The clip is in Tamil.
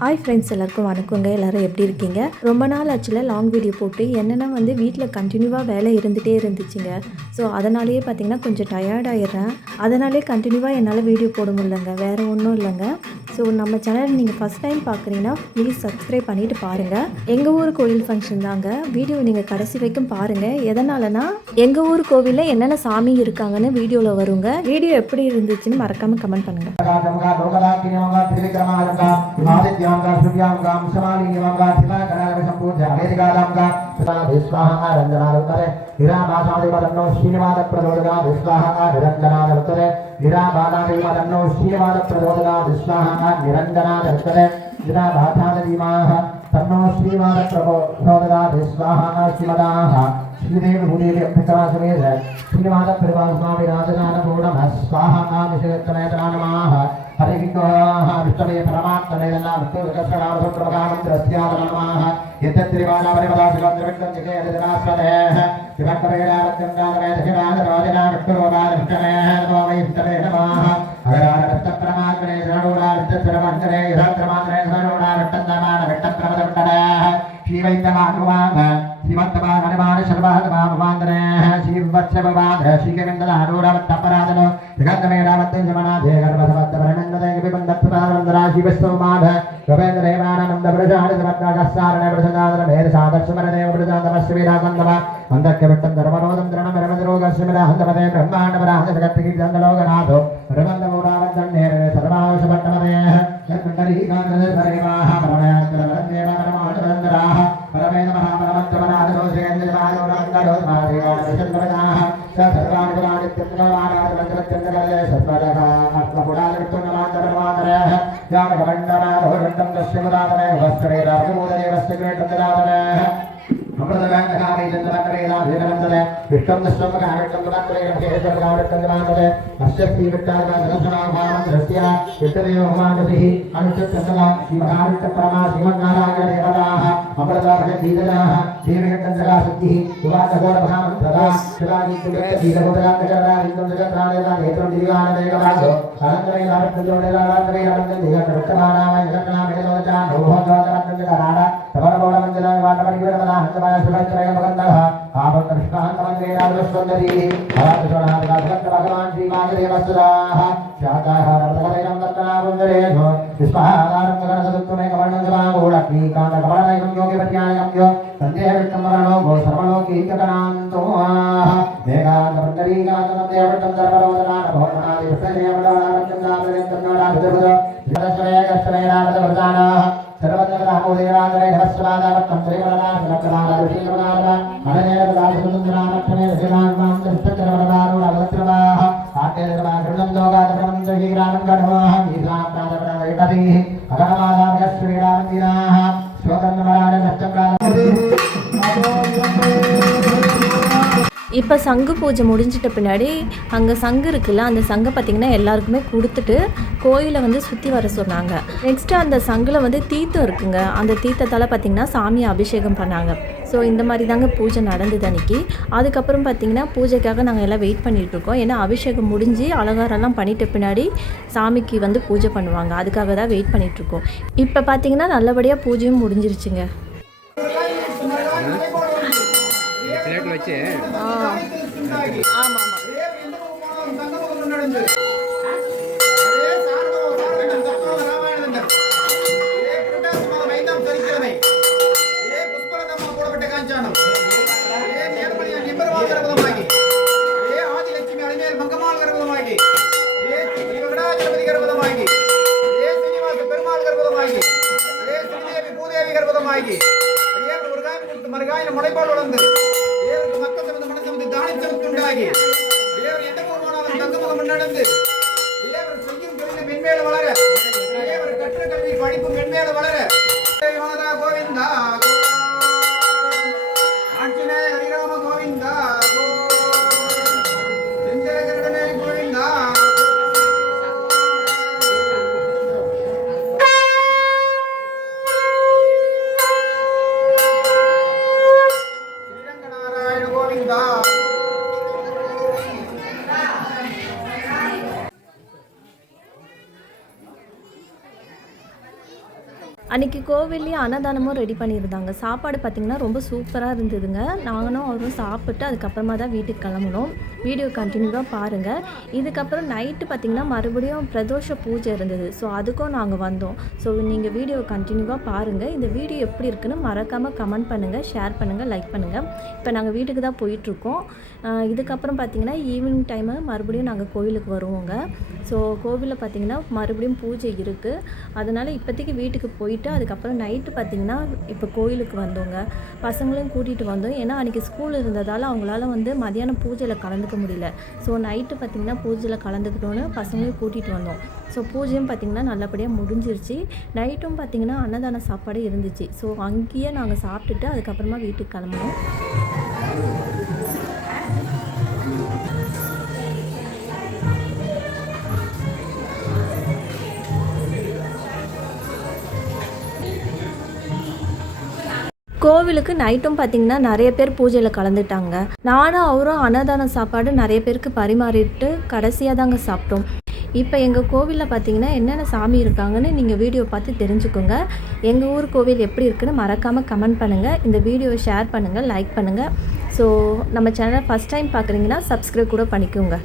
ஹாய் ஃப்ரெண்ட்ஸ், எல்லாருக்கும் வணக்கங்க. எல்லோரும் எப்படி இருக்கீங்க? ரொம்ப நாள் ஆச்சுல லாங் வீடியோ போட்டு. என்னென்னா வீட்டில் கண்டினியூவாக வேலை இருந்துகிட்டே இருந்துச்சுங்க. ஸோ அதனாலேயே பார்த்திங்கன்னா கொஞ்சம் டயர்டாகிடுறேன். அதனாலே கண்டினியூவாக என்னால் வீடியோ போட முடியலங்க. வேறு ஒன்றும் இல்லைங்க. ஸோ நம்ம சேனல் நீங்கள் ஃபஸ்ட் டைம் பார்க்குறீங்கன்னா ப்ளீஸ் சப்ஸ்கிரைப் பண்ணிவிட்டு பாருங்கள். எங்கள் ஊர் கோயில் ஃபங்க்ஷன் தாங்க. வீடியோ நீங்கள் கடைசி வரைக்கும் பாருங்கள். எதனாலனா எங்கள் ஊர் கோவிலில் என்னென்ன சாமி இருக்காங்கன்னு வீடியோவில் வருங்க. வீடியோ எப்படி இருந்துச்சுன்னு மறக்காமல் கமெண்ட் பண்ணுங்கள். तन्नो श्रीमान प्रबोधनात् स्वाहा शिवदाः श्रीदेव भूदेवी अभ्यतरा समेत श्रीमान परिवार स्वामी राजनाथ पूर्णम स्वाहा नाम शिवतनयतना नमः हरे विष्णुः विष्णवे परमात्मने नमः विष्णुसहस्रनाम सुप्रभामन्त्रस्याः नमः यत्त्रिवाणा परिपदासुगन्धविष्णुं जगे यदनास्वदेः शिवकरेणावत्यन्दानवेदशिवादराजना विष्णुरोगादविष्णवेः नमो वै विष्णवे नमः अगरारविष्णप्रमात्मने शरणोडा विष्णुसर्वमन्त्रे यथात्रमात्रे शरणोडा विष्णुनामान विष्णुप्रमदविष्णवेः श्रीवैद्यमानुवाद श्रीमन्तमागणमान सर्वात्मामुवान्दनेः श्रीवत्सभवाद श्रीगविन्ददारूढवत्तपराधनो जगन्नमेणावत्ते जमनाधे गर्भसवत्तपरणन्ददे विबन्धत्तपादवन्दरा शिवस्तोमाध गवेन्द्रेवानन्दवृषाणितवत्तागस्सारणवृषदादरमेधसादर्शमरदेव वृषादमश्रीरासन्दव मन्दक्यविट्टं धर्मरोदं दृढमरमदरोगस्यमिराहन्तपदे ब्रह्माण्डपराहतजगत्तिकीर्तन्दलोकनाथो रमन्दमूढावन्दन्नेरणे सर्वांशपट्टमदेः यत्मण्डलीकान्तरेवाः परमयान्तरवरन्देव परमाणुवन्दराः परमेण महापरमन्तमनाथो श्रीगन्धमानोरन्दरोस्मादेवानविशन्दवनाः सर्वाणि पुराणित्यन्तरवाणादवन्तरचन्द्रकल्ले सत्वदः आत्मपुराणविष्णुनमान्तरमान्तरः यामकमण्डनाथोरण्डं दस्यमुदातने वस्त्रेराभूदेवस्य क्रीडन्दरातनः अमृतकान्तकामैचन्द्रमण्डलेनाधिकरन्दने विष्णुं दस्वमकाविष्णुमण्डलेनकेशवकाविष्णुमान्तरे नश्यक्तिविट्टागनसनाभामन्द्रस्य विष्णुदेवमानसिः अनुष्ठचन्द्रः श्रीमहाविष्णुपरमा श्रीमन्नारायणदेवताः अमृतभजदीदनाः देवीकण्डकाशक्तिः उवाचघोरभामन्त्रदा शिवाजीकुलदीलगोत्रान्तकराविन्दुजगत्राणेला नेत्रं दिव्यानदेववासो अनन्तरैलाभ्यजोडेलावात्रवेलानन्दं तवरबोधमञ्जलाय वाटमणिविरमदाः हन्तमायसुभत्रयमगन्धः आपत्कृष्णान्तमन्त्रेणादुष्वन्दरीः भगवान् श्रीमानदेवस्तुदाः शाकाहारवदकलैनं दत्तनापुञ्जरेषु विस्महादारं गगनसदुत्तमेकवर्णजवागोढक्रीकान्तकमलनैकं योगिपत्यायं यो सन्देहविष्टमरणो गो सर्वलोकीककणान्तो मेघान्तपण्डरीकान्तमन्देवृत्तं सर्वरोदनानभवनादिविष्णदेवनामचन्द्रामृतं जगदश्वरेकश्वरेणामृतवृतानाः सर्वज्ञरामोदेवादरे धवस्वादावत्तं त्रिवरणासनप्रदानविषीकरणाः अननेरदासुन्दरामक्षणे रसिकान्मां दृष्टचरवरदारुणवत्रवाः आट्येदवाकृतं लोकादप्रमन्त्रहीरानं गणवाः वीराप्रादपरवैटधीः अगणमादामयश्रीरामवीराः இப்போ சங்கு பூஜை முடிஞ்சிட்ட பின்னாடி அங்கே சங்கு இருக்குல்ல, அந்த சங்கை பார்த்திங்கன்னா எல்லாருக்குமே கொடுத்துட்டு கோயிலை சுற்றி வர சொன்னாங்க. நெக்ஸ்ட்டு அந்த சங்கில் தீர்த்தம் இருக்குங்க. அந்த தீர்த்தத்தால் பார்த்திங்கன்னா சாமியை அபிஷேகம் பண்ணாங்க. ஸோ இந்த மாதிரி தாங்க பூஜை நடந்தது அன்றைக்கி. அதுக்கப்புறம் பார்த்திங்கன்னா பூஜைக்காக நாங்கள் எல்லாம் வெயிட் பண்ணிகிட்ருக்கோம். ஏன்னா அபிஷேகம் முடிஞ்சு அலங்காரம்லாம் பண்ணிட்ட பின்னாடி சாமிக்கு பூஜை பண்ணுவாங்க. அதுக்காக தான் வெயிட் பண்ணிகிட்ருக்கோம். இப்போ பார்த்திங்கன்னா நல்லபடியாக பூஜையும் முடிஞ்சிருச்சுங்க. ஆமாம் மறுகாயின முளைப்பால் வளர்ந்து தேவருக்கு மக்கள் சமந்த மனசமந்து தானிச்சமத்துண்டாகி தேவர் எந்த போனாலும் தங்கமுகம் நடந்து தேவர் செய்யும் தொழில் மென்மேல வளர தேவர் கற்ற கல்வி படிப்பு மென்மேல வளர கோவிந்தா ஆஞ்சநேய ஹரிராம கோவிந்தா செஞ்சரகருடனே கோவிந்தா ஸ்ரீரங்கநாராயண கோவிந்தா அன்றைக்கி கோவில்லேயே அன்னதானமும் ரெடி பண்ணியிருந்தாங்க. சாப்பாடு பார்த்திங்கன்னா ரொம்ப சூப்பராக இருந்ததுங்க. நானும் அவரும் சாப்பிட்டு அதுக்கப்புறமா தான் வீட்டுக்கு கிளம்புனோம். வீடியோ கண்டினியூவாக பாருங்கள். இதுக்கப்புறம் நைட்டு பார்த்திங்கன்னா மறுபடியும் பிரதோஷ பூஜை இருந்தது. ஸோ அதுக்கும் நாங்கள் வந்தோம். ஸோ நீங்கள் வீடியோ கண்டினியூவாக பாருங்கள். இந்த வீடியோ எப்படி இருக்குன்னு மறக்காமல் கமெண்ட் பண்ணுங்கள், ஷேர் பண்ணுங்கள், லைக் பண்ணுங்கள். இப்போ நாங்கள் வீட்டுக்கு தான் போயிட்டுருக்கோம். இதுக்கப்புறம் பார்த்திங்கன்னா ஈவினிங் டைமு மறுபடியும் நாங்கள் கோவிலுக்கு வருவோங்க. ஸோ கோவிலில் பார்த்திங்கன்னா மறுபடியும் பூஜை இருக்குது. அதனால் இப்போதைக்கு வீட்டுக்கு போயிட்டு அதுக்கப்புறம் நைட்டு பார்த்திங்கன்னா இப்போ கோயிலுக்கு வந்தோங்க. பசங்களையும் கூட்டிகிட்டு வந்தோம். ஏன்னா அன்றைக்கி ஸ்கூல் இருந்ததால் அவங்களால வந்து மதியானம் பூஜையில் கலந்துக்க முடியல. ஸோ நைட்டு பார்த்திங்கன்னா பூஜையில் கலந்துக்கிட்டோன்னு பசங்களையும் கூட்டிகிட்டு வந்தோம். ஸோ பூஜையும் பார்த்திங்கன்னா நல்லபடியாக முடிஞ்சிருச்சு. நைட்டும் பார்த்திங்கன்னா அன்னதான சாப்பாடு இருந்துச்சு. ஸோ அங்கேயே நாங்கள் சாப்பிட்டுட்டு அதுக்கப்புறமா வீட்டுக்கு கிளம்புனோம். கோவிலுக்கு நைட்டும் பார்த்திங்கன்னா நிறைய பேர் பூஜையில் கலந்துட்டாங்க. நானும் அவரும் அன்னதான சாப்பாடு நிறைய பேருக்கு பரிமாறிட்டு கடைசியாக தாங்க சாப்பிட்டோம். இப்போ எங்கள் கோவிலில் பார்த்திங்கன்னா என்னென்ன சாமி இருக்காங்கன்னு நீங்கள் வீடியோ பார்த்து தெரிஞ்சுக்கோங்க. எங்கள் ஊர் கோவில் எப்படி இருக்குன்னு மறக்காமல் கமெண்ட் பண்ணுங்கள். இந்த வீடியோவை ஷேர் பண்ணுங்கள், லைக் பண்ணுங்கள். ஸோ நம்ம சேனலை ஃபஸ்ட் டைம் பார்க்குறீங்கன்னா சப்ஸ்கிரைப் கூட பண்ணிக்கோங்க.